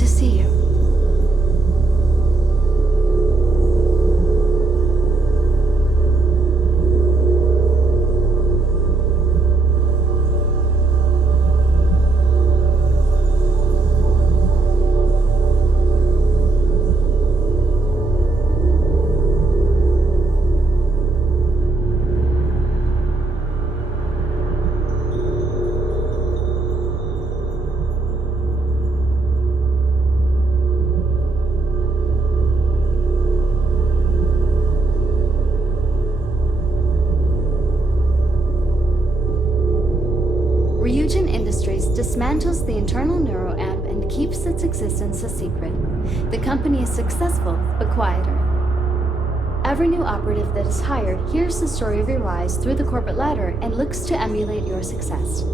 to see you. Ryujin Industries dismantles the internal neuro-amp and keeps its existence a secret. The company is successful, but quieter. Every new operative that is hired hears the story of your rise through the corporate ladder and looks to emulate your success.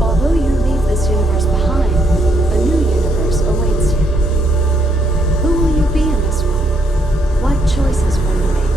Although you leave this universe behind, a new universe awaits you. Who will you be in this one? What choices will you make?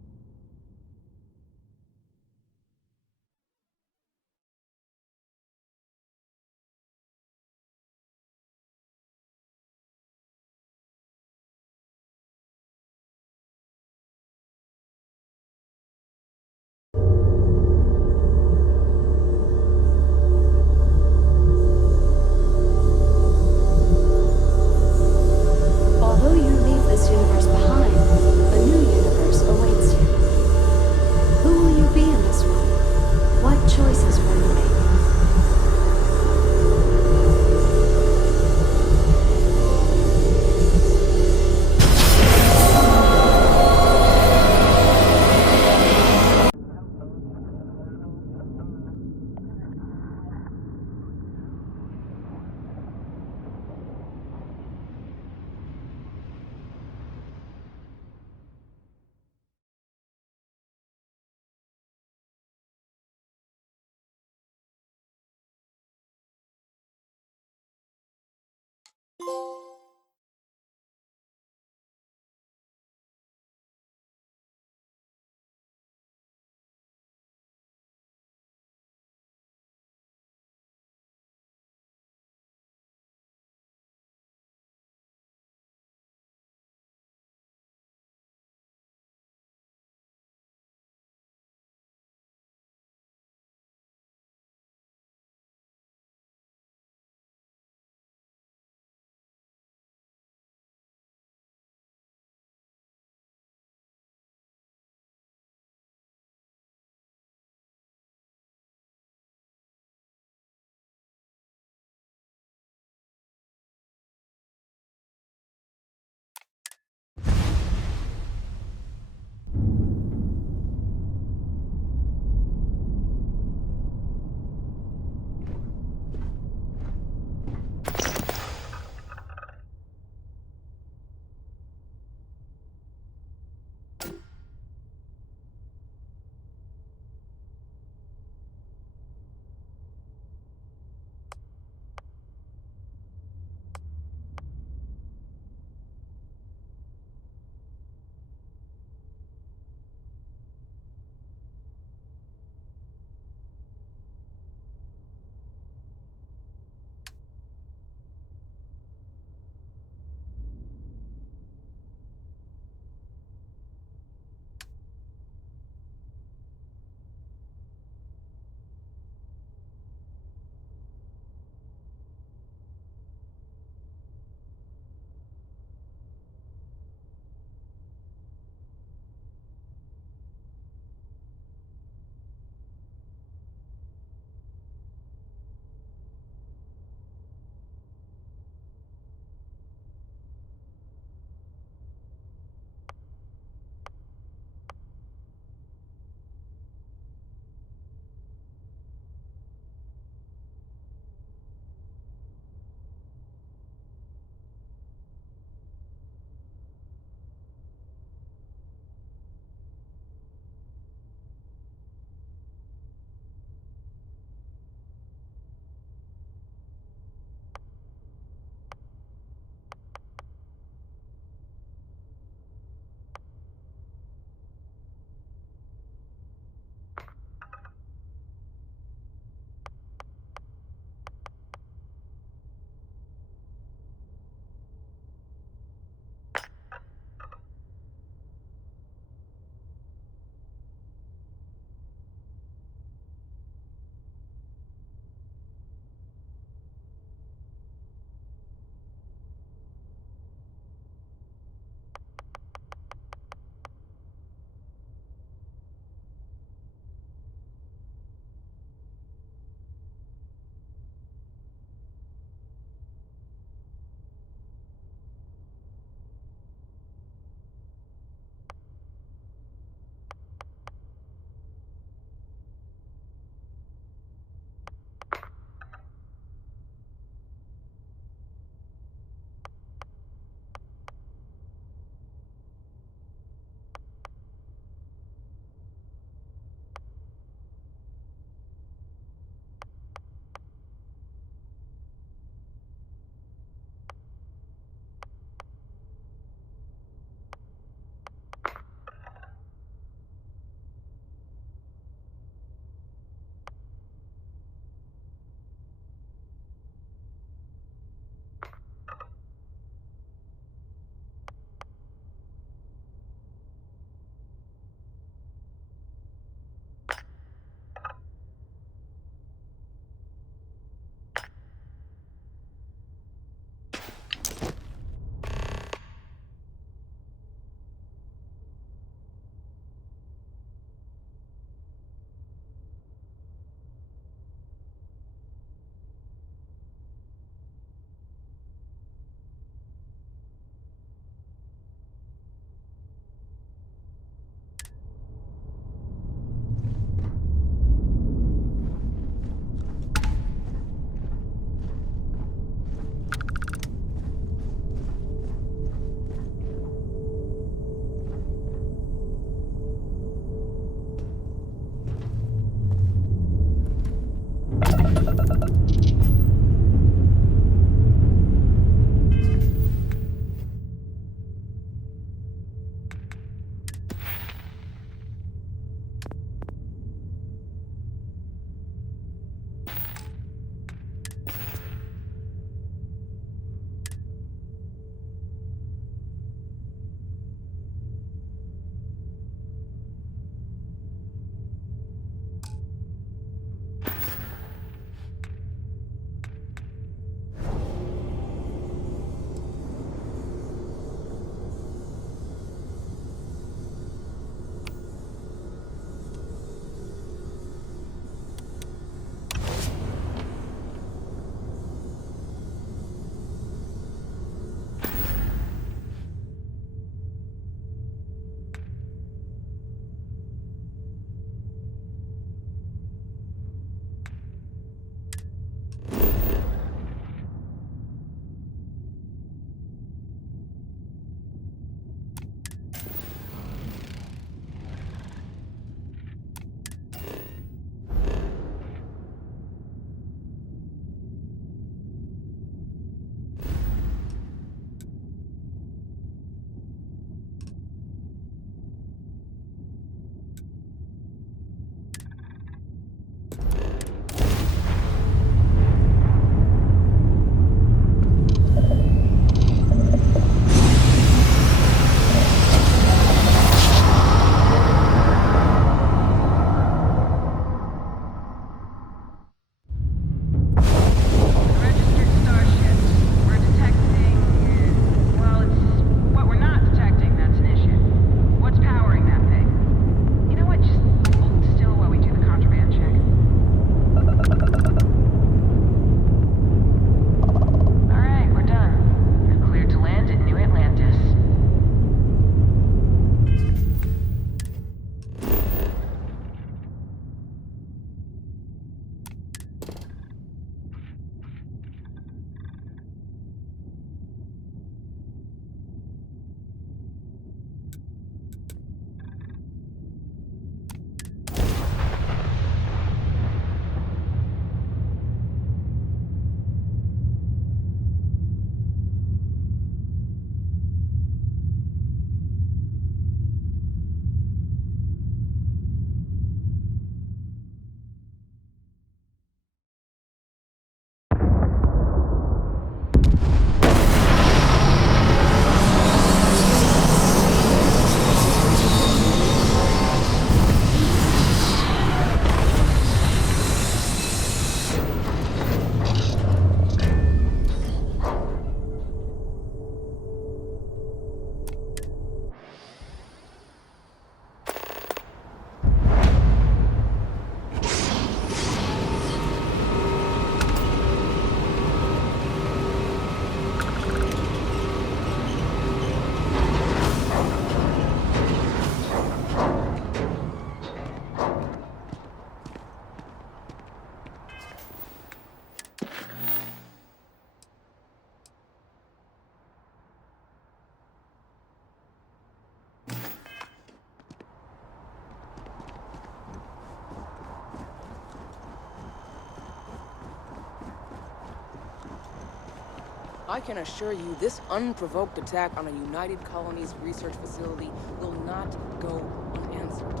I can assure you this unprovoked attack on a United Colonies research facility will not go unanswered.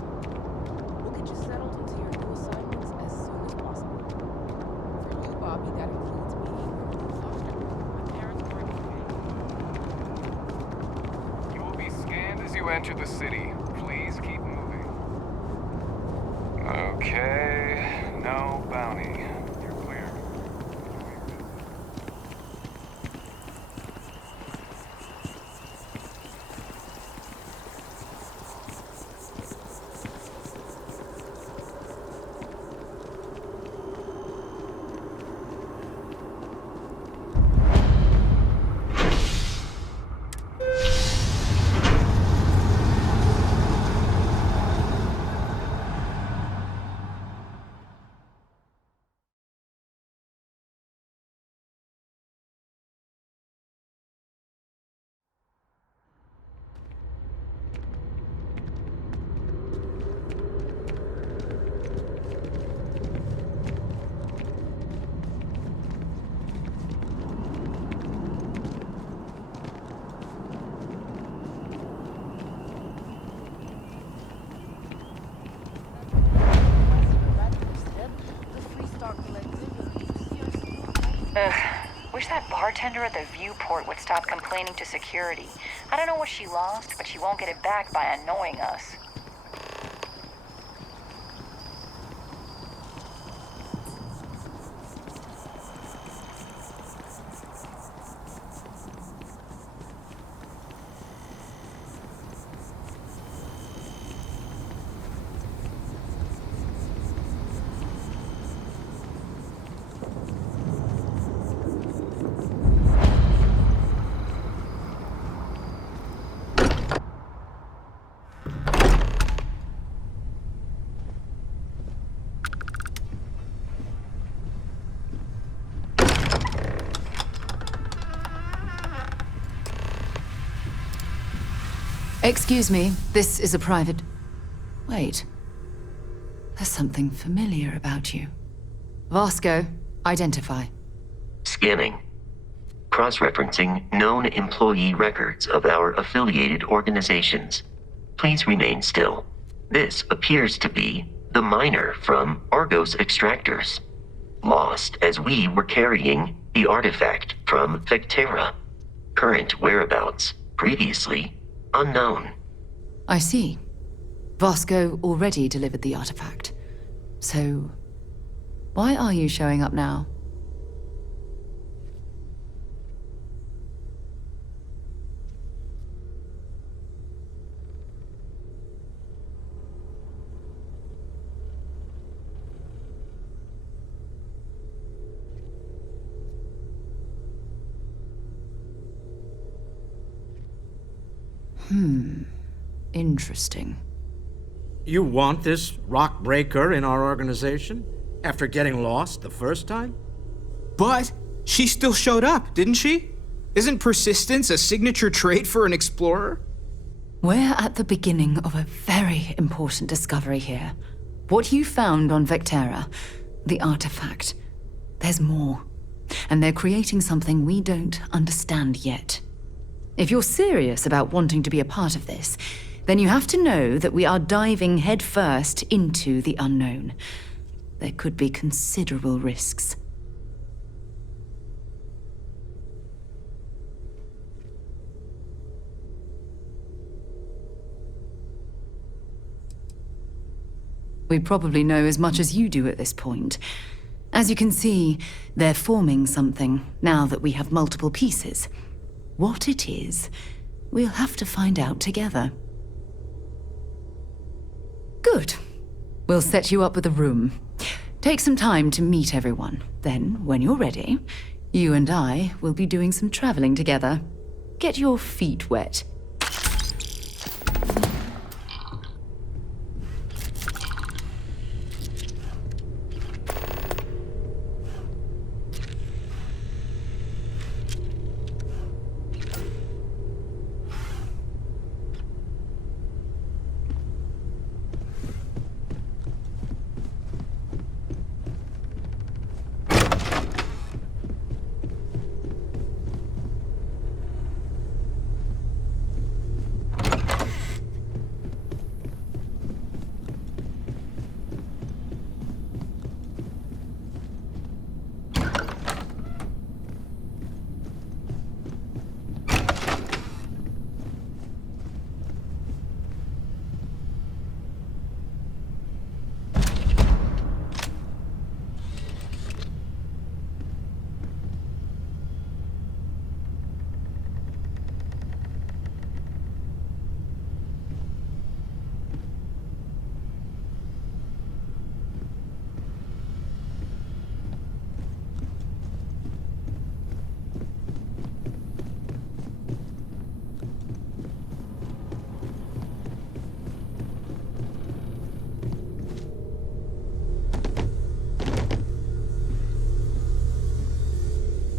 We'll get you settled into your new assignments as soon as possible. For you, Bobby, that includes meeting your new foster home. My parents are in. You will be scanned as you enter the city. Please keep moving. Okay, no bounty. You're clear. Ugh. Wish that bartender at the viewport would stop complaining to security. I don't know what she lost, but she won't get it back by annoying us. Excuse me, this is a private... Wait. There's something familiar about you. Vasco, identify. Scanning. Cross-referencing known employee records of our affiliated organizations. Please remain still. This appears to be the miner from Argos Extractors. Lost as we were carrying the artifact from Vectera. Current whereabouts, previously unknown. I see. Vasco already delivered the artifact. So, why are you showing up now? Interesting. You want this rock breaker in our organization? After getting lost the first time? But she still showed up, didn't she? Isn't persistence a signature trait for an explorer? We're at the beginning of a very important discovery here. What you found on Vectera, the artifact, there's more. And they're creating something we don't understand yet. If you're serious about wanting to be a part of this, then you have to know that we are diving headfirst into the unknown. There could be considerable risks. We probably know as much as you do at this point. As you can see, they're forming something now that we have multiple pieces. What it is, we'll have to find out together. Good. We'll set you up with a room. Take some time to meet everyone. Then, when you're ready, you and I will be doing some traveling together. Get your feet wet.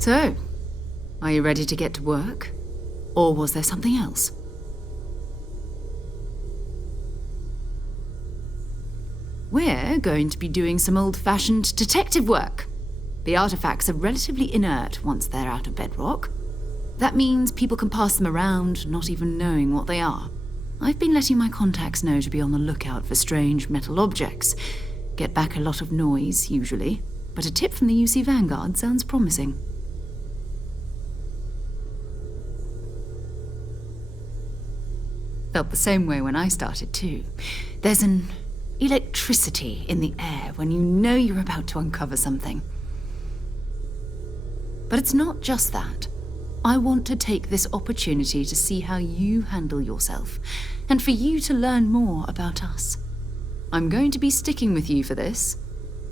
So, are you ready to get to work? Or was there something else? We're going to be doing some old-fashioned detective work. The artifacts are relatively inert once they're out of bedrock. That means people can pass them around, not even knowing what they are. I've been letting my contacts know to be on the lookout for strange metal objects. Get back a lot of noise, usually, but a tip from the UC Vanguard sounds promising. Felt the same way when I started, too. There's an electricity in the air when you know you're about to uncover something. But it's not just that. I want to take this opportunity to see how you handle yourself, and for you to learn more about us. I'm going to be sticking with you for this.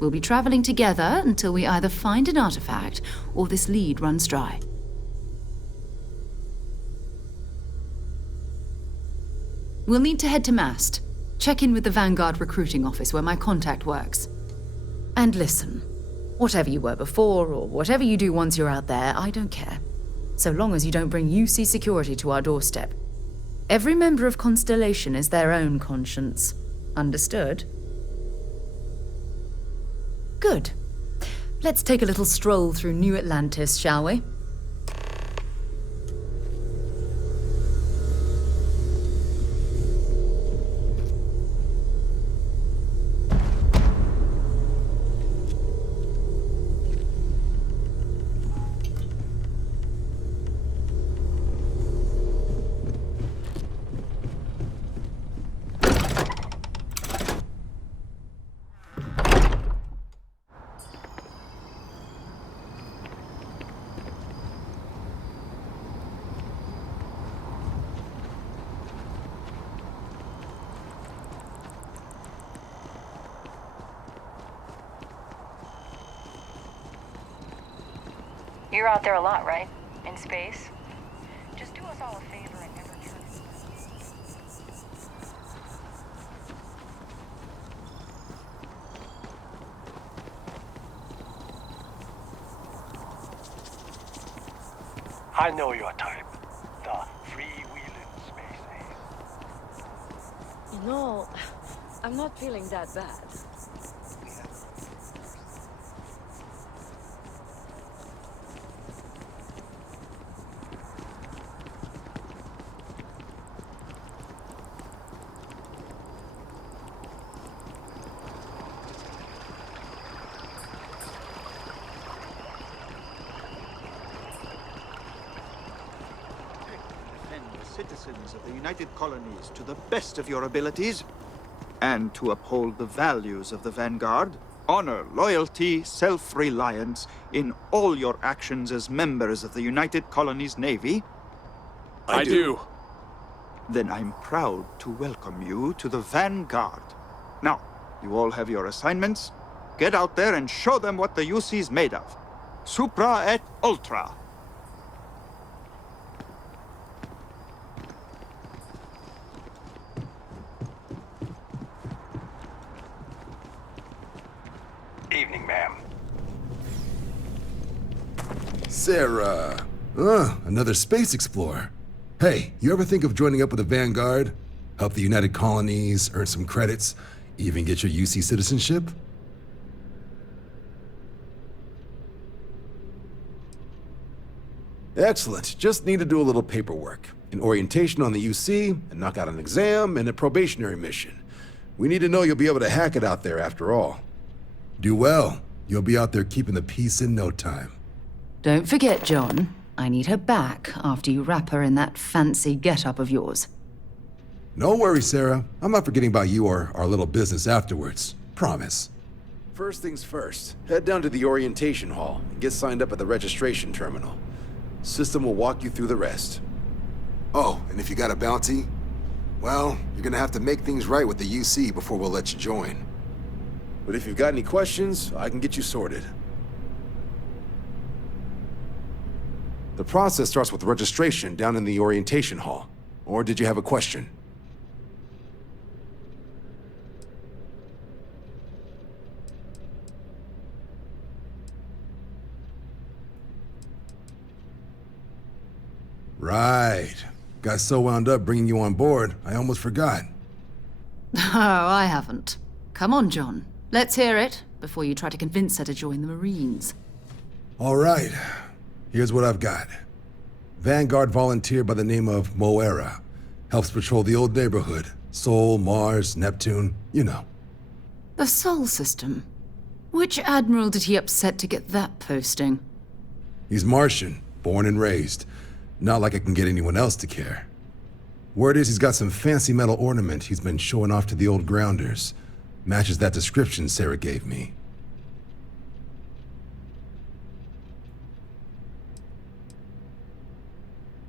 We'll be traveling together until we either find an artifact or this lead runs dry. We'll need to head to Mast. Check in with the Vanguard recruiting office where my contact works. And listen, whatever you were before or whatever you do once you're out there, I don't care. So long as you don't bring UC security to our doorstep. Every member of Constellation is their own conscience. Understood? Good. Let's take a little stroll through New Atlantis, shall we? You're out there a lot, right? In space? Just do us all a favor and never turn. I know your type. The freewheeling space age. You know, I'm not feeling that bad. Citizens of the United Colonies to the best of your abilities, and to uphold the values of the Vanguard, honor, loyalty, self-reliance in all your actions as members of the United Colonies Navy. I do. Then I'm proud to welcome you to the Vanguard. Now, you all have your assignments. Get out there and show them what the UC's made of. Supra et Ultra. Evening, ma'am. Sarah. Another space explorer. Hey, you ever think of joining up with the Vanguard? Help the United Colonies, earn some credits, even get your UC citizenship? Excellent. Just need to do a little paperwork. An orientation on the UC, and knock out an exam, and a probationary mission. We need to know you'll be able to hack it out there after all. Do well. You'll be out there keeping the peace in no time. Don't forget, John. I need her back after you wrap her in that fancy get-up of yours. No worries, Sarah. I'm not forgetting about you or our little business afterwards. Promise. First things first, head down to the orientation hall and get signed up at the registration terminal. System will walk you through the rest. Oh, and if you got a bounty, well, you're gonna have to make things right with the UC before we'll let you join. But if you've got any questions, I can get you sorted. The process starts with registration down in the orientation hall. Or did you have a question? Right. Got so wound up bringing you on board, I almost forgot. Oh, I haven't. Come on, John. Let's hear it before you try to convince her to join the Marines. All right. Here's what I've got. Vanguard volunteer by the name of Moera. Helps patrol the old neighborhood. Sol, Mars, Neptune, you know. The Sol system? Which admiral did he upset to get that posting? He's Martian, born and raised. Not like I can get anyone else to care. Word is he's got some fancy metal ornament he's been showing off to the old grounders. Matches that description Sarah gave me.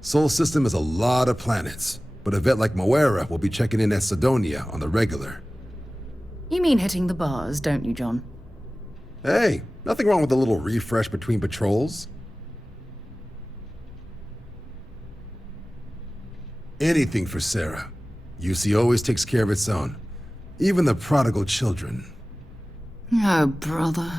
Sol system is a lot of planets, but a vet like Moera will be checking in at Sidonia on the regular. You mean hitting the bars, don't you, John? Hey, nothing wrong with a little refresh between patrols. Anything for Sarah. UC always takes care of its own. Even the prodigal children. Oh, brother.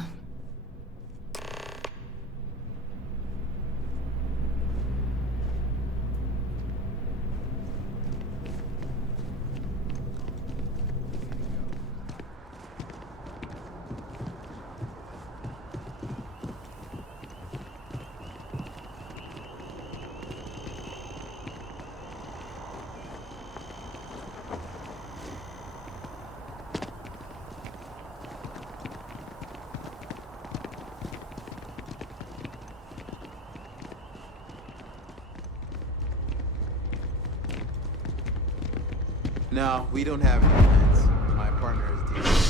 No, we don't have any plans. My partner is dealing with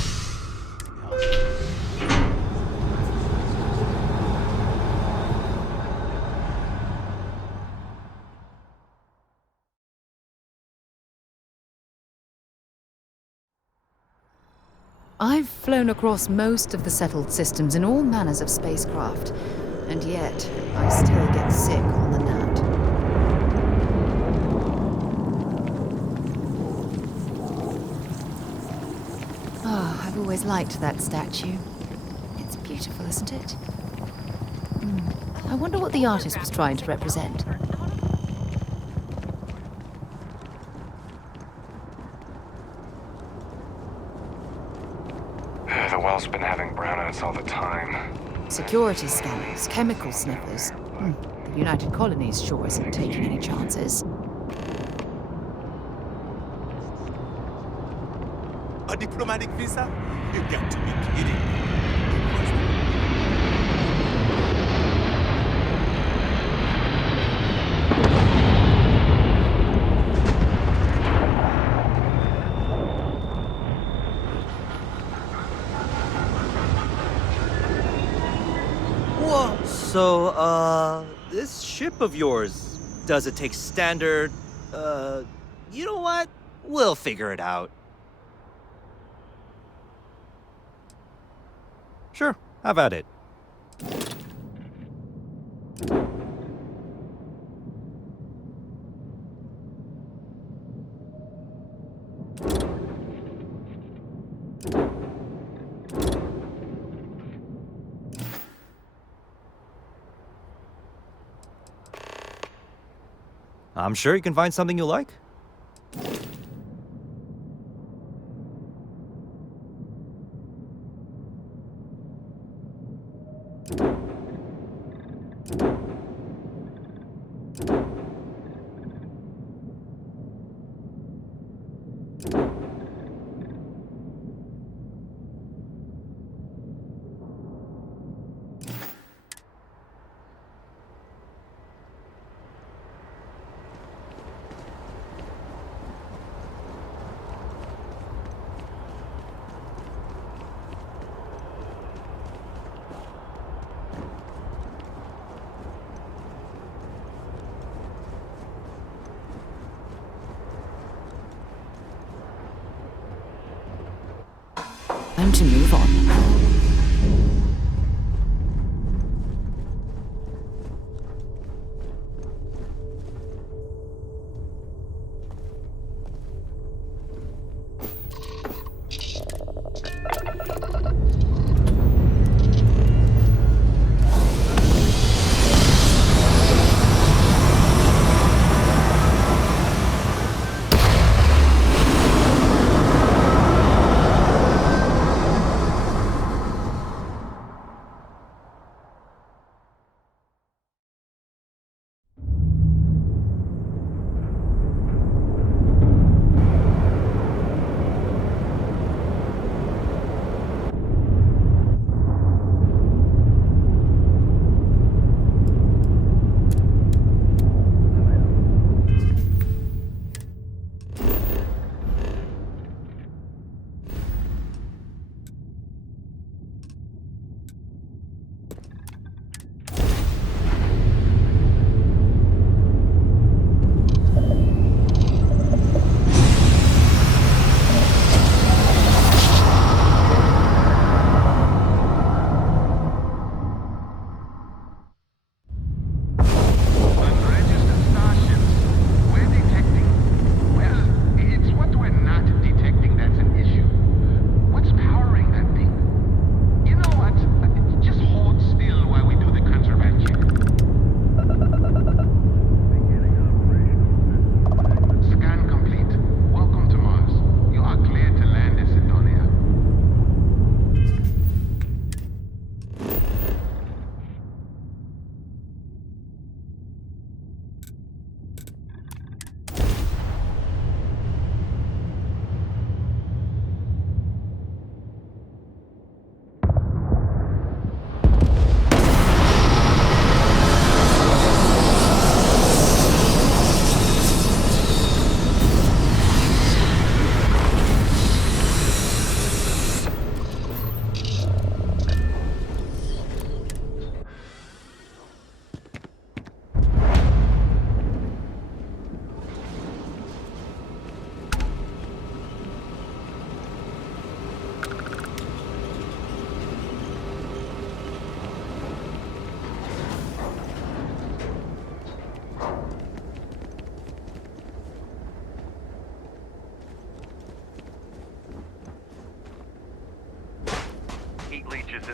health. I've flown across most of the settled systems in all manners of spacecraft, and yet I still get sick on the nat. Oh, I've always liked that statue. It's beautiful, isn't it? I wonder what the artist was trying to represent. The well's been having brownouts all the time. Security scanners, chemical sniffers. The United Colonies sure isn't taking any chances. A diplomatic visa? You got to be kidding me. Whoa, so, this ship of yours, does it take standard, you know what? We'll figure it out. Sure, have at it. I'm sure you can find something you like. Time to move on.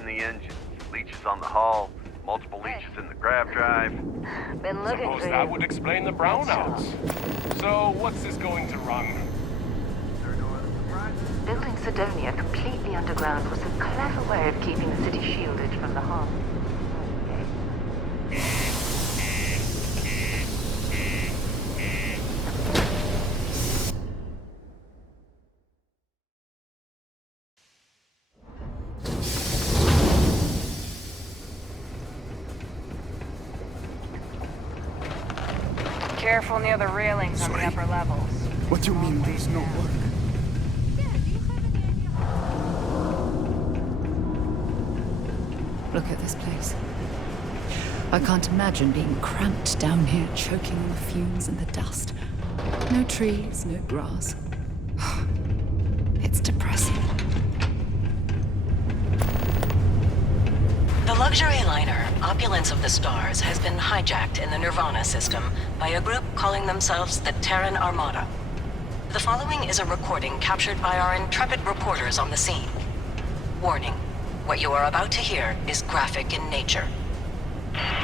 the engine, leeches on the hull, multiple leeches in the grav drive. Been looking Suppose for that you. would explain the brownouts. So, what's this going to run? Building Sidonia completely underground was a clever way of keeping the city shielded from the harm. Careful near the railings on the upper levels. What do you mean there's no work? Look at this place. I can't imagine being cramped down here, choking on the fumes and the dust. No trees, no grass. It's depressing. The luxury liner, Opulence of the Stars, has been hijacked in the Nirvana system by a group calling themselves the Terran Armada. The following is a recording captured by our intrepid reporters on the scene. Warning, what you are about to hear is graphic in nature.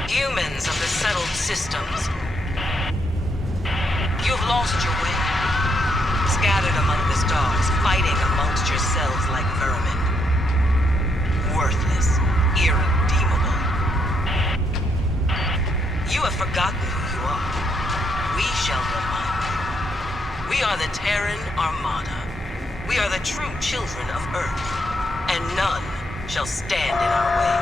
Humans of the settled systems, you've lost your way. Scattered among the stars, fighting amongst yourselves like vermin. Worthless, irredeemable. You have forgotten who you are. We shall remind you. We are the Terran Armada. We are the true children of Earth, and none shall stand in our way.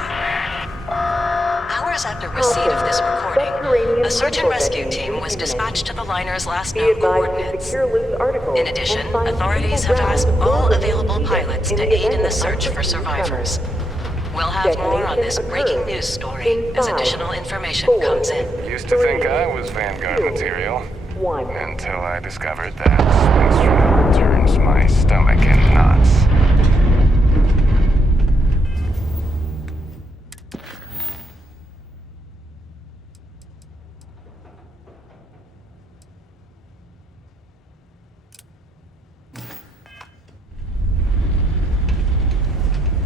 Hours after receipt of this recording, a search and rescue team was dispatched to the liner's last known coordinates. In addition, authorities have asked all available pilots to aid in the search for survivors. We'll have more on this breaking news story as additional information comes in. Used to think I was Vanguard material. Until I discovered that space travel turns my stomach in knots.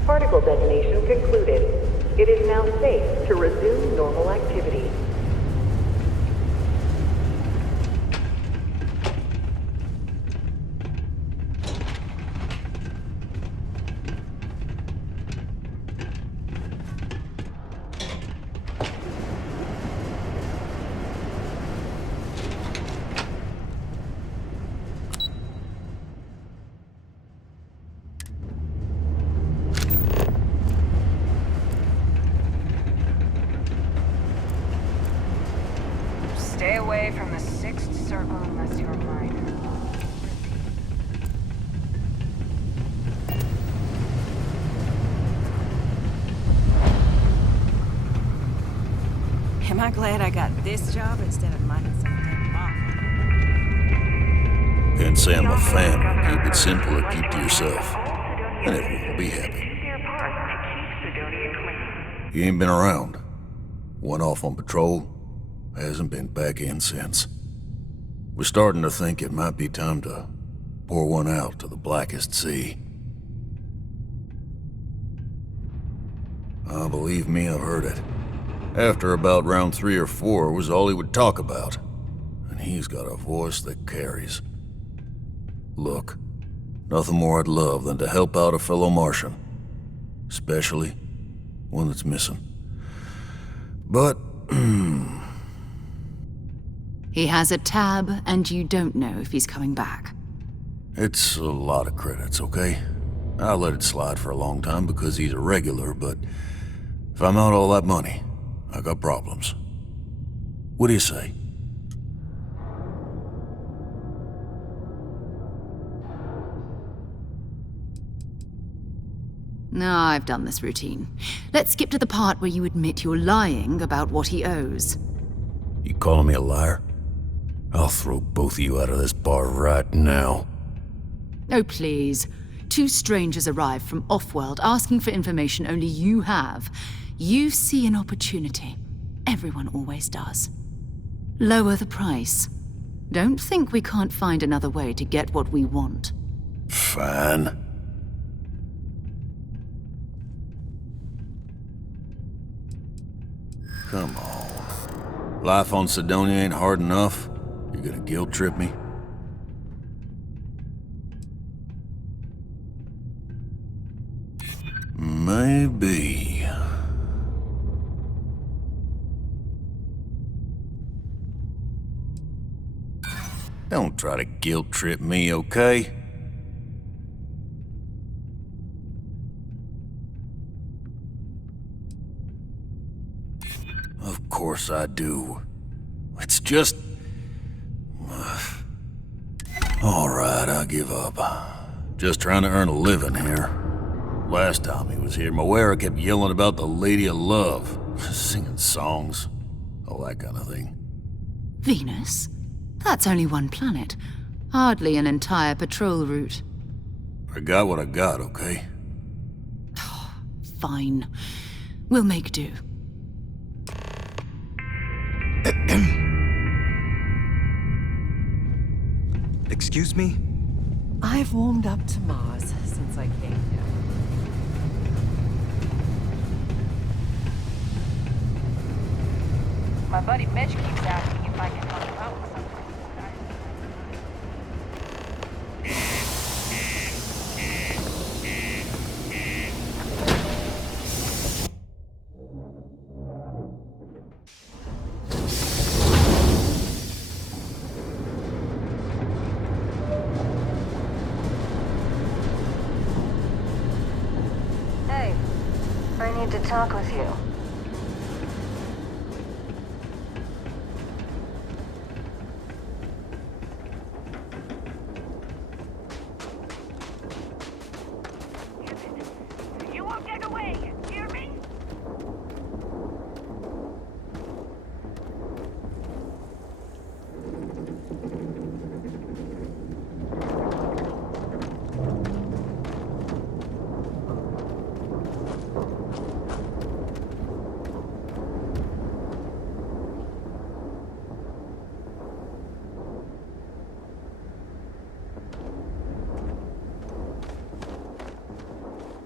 Particle detonation concluded. It is now safe to resume normal activity. Stay away from the sixth circle unless you're a minor. Am I glad I got this job instead of minding some dead mom? Can't say I'm a fan. Keep it simple or keep to yourself. And everyone will be happy. He ain't been around. Went off on patrol. Hasn't been back in since. We're starting to think it might be time to pour one out to the blackest sea. Believe me, I've heard it. After about round 3 or 4 was all he would talk about. And he's got a voice that carries. Look, nothing more I'd love than to help out a fellow Martian. Especially one that's missing. But, He has a tab, and you don't know if he's coming back. it's a lot of credits, okay? I let it slide for a long time because he's a regular, but if I'm out all that money, I got problems. What do you say? No, I've done this routine. Let's skip to the part where you admit you're lying about what he owes. You calling me a liar? I'll throw both of you out of this bar right now. Oh, please. 2 strangers arrive from off-world asking for information only you have. You see an opportunity. Everyone always does. Lower the price. Don't think we can't find another way to get what we want. Fine. Come on. Life on Sidonia ain't hard enough. You gonna guilt trip me? Maybe. Don't try to guilt trip me, okay? Of course I do. It's just... Alright, I give up. Just trying to earn a living here. Last time he was here, Moera kept yelling about the Lady of Love, singing songs, all that kind of thing. Venus? That's only one planet. Hardly an entire patrol route. I got what I got, okay? Fine. We'll make do. Excuse me? I've warmed up to Mars since I came here. My buddy Mitch keeps asking if I can help him out with something. Hey, I need to talk with you. You won't get away, hear me?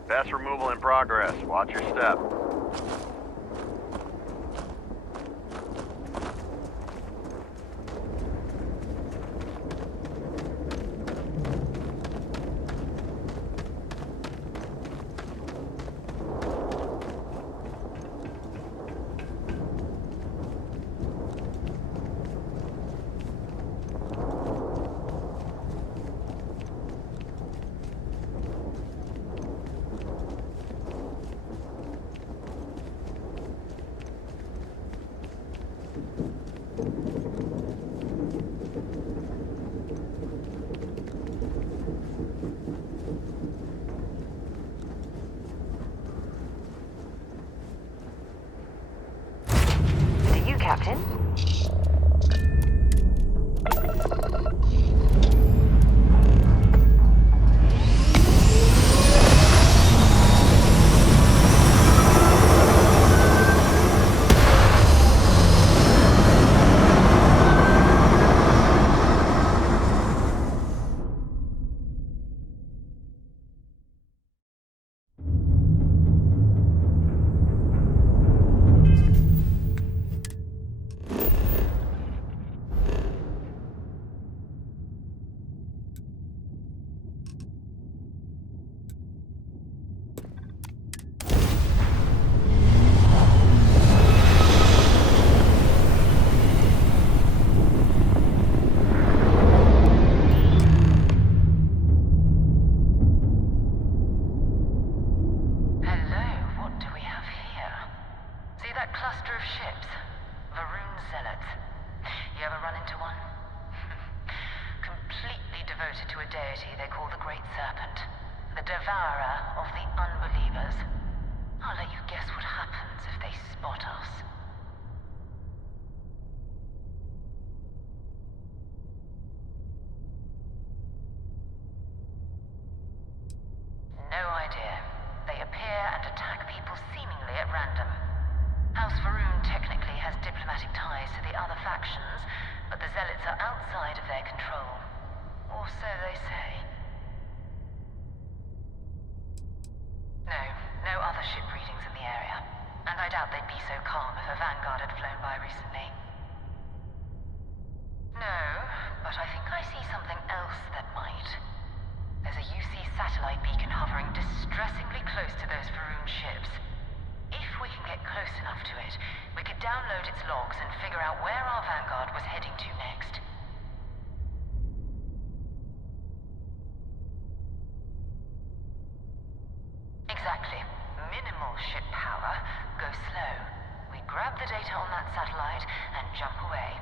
Pass removal in progress. Watch your step. To you, Captain. devoted to a deity they call the Great Serpent, the devourer of the unbelievers. I'll let you guess what happens if they spot us. No idea. They appear and attack people seemingly at random. House Faroon technically has diplomatic ties to the other factions, but the Zealots are outside of their control. Or so they say. No other ship readings in the area. and I doubt they'd be so calm if a Vanguard had flown by recently. No, but I think I see something else that might. There's a UC satellite beacon hovering distressingly close to those Faroon ships. If we can get close enough to it, we could download its logs and figure out where our Vanguard was heading to next. Exactly. Minimal ship power. Go slow. We grab the data on that satellite and jump away.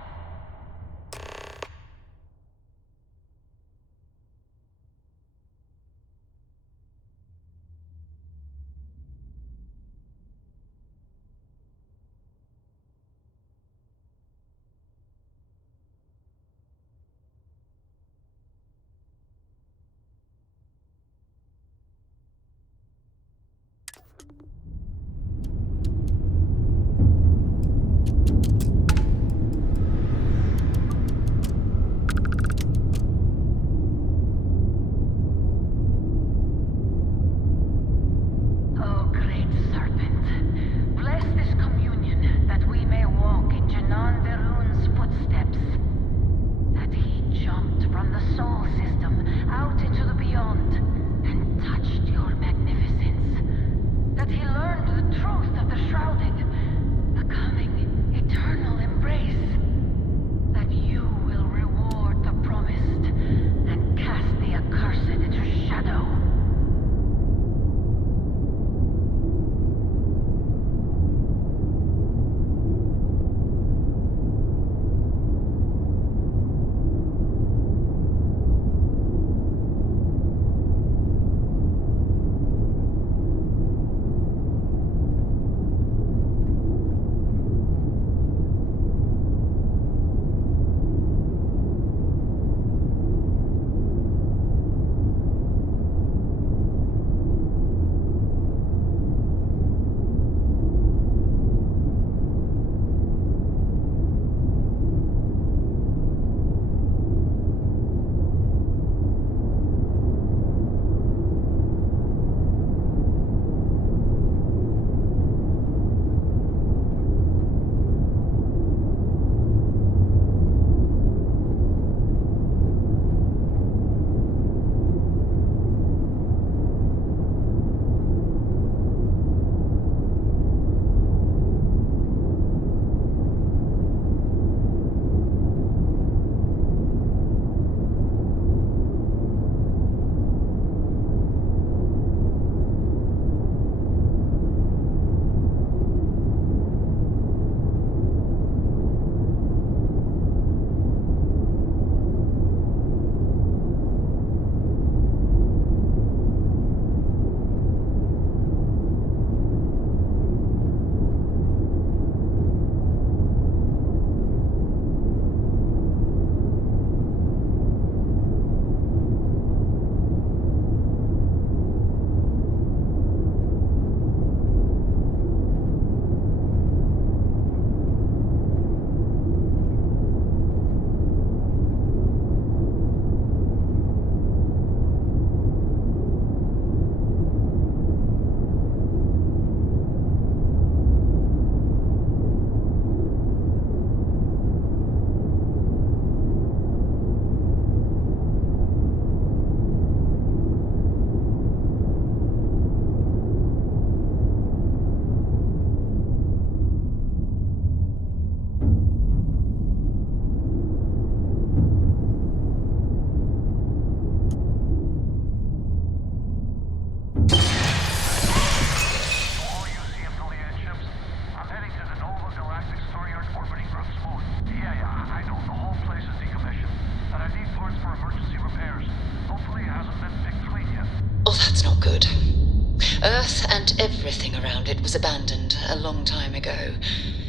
Earth and everything around it was abandoned a long time ago,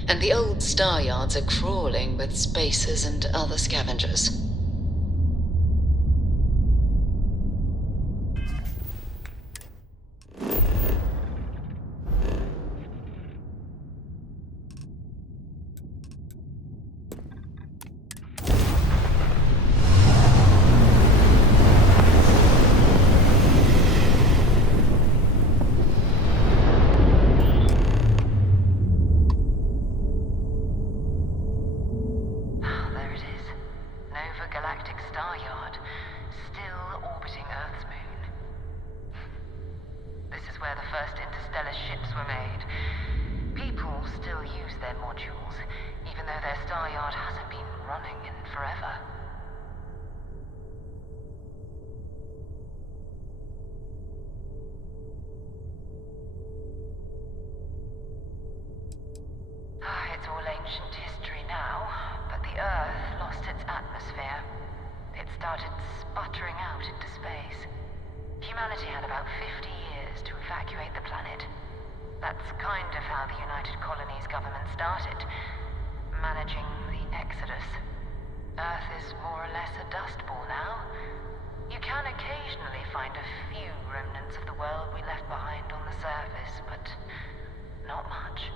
and the old star yards are crawling with spacers and other scavengers. intergalactic star yard, still orbiting Earth's moon. This is where the first interstellar ships were made. People still use their modules, even though their star yard hasn't been running in forever. It's all ancient history now, but the Earth lost its atmosphere. It started sputtering out into space. Humanity had about 50 years to evacuate the planet. That's kind of how the United Colonies government started, managing the exodus. Earth is more or less a dust ball now. You can occasionally find a few remnants of the world we left behind on the surface, but not much.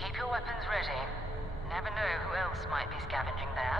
Keep your weapons ready. Never know who else might be scavenging there.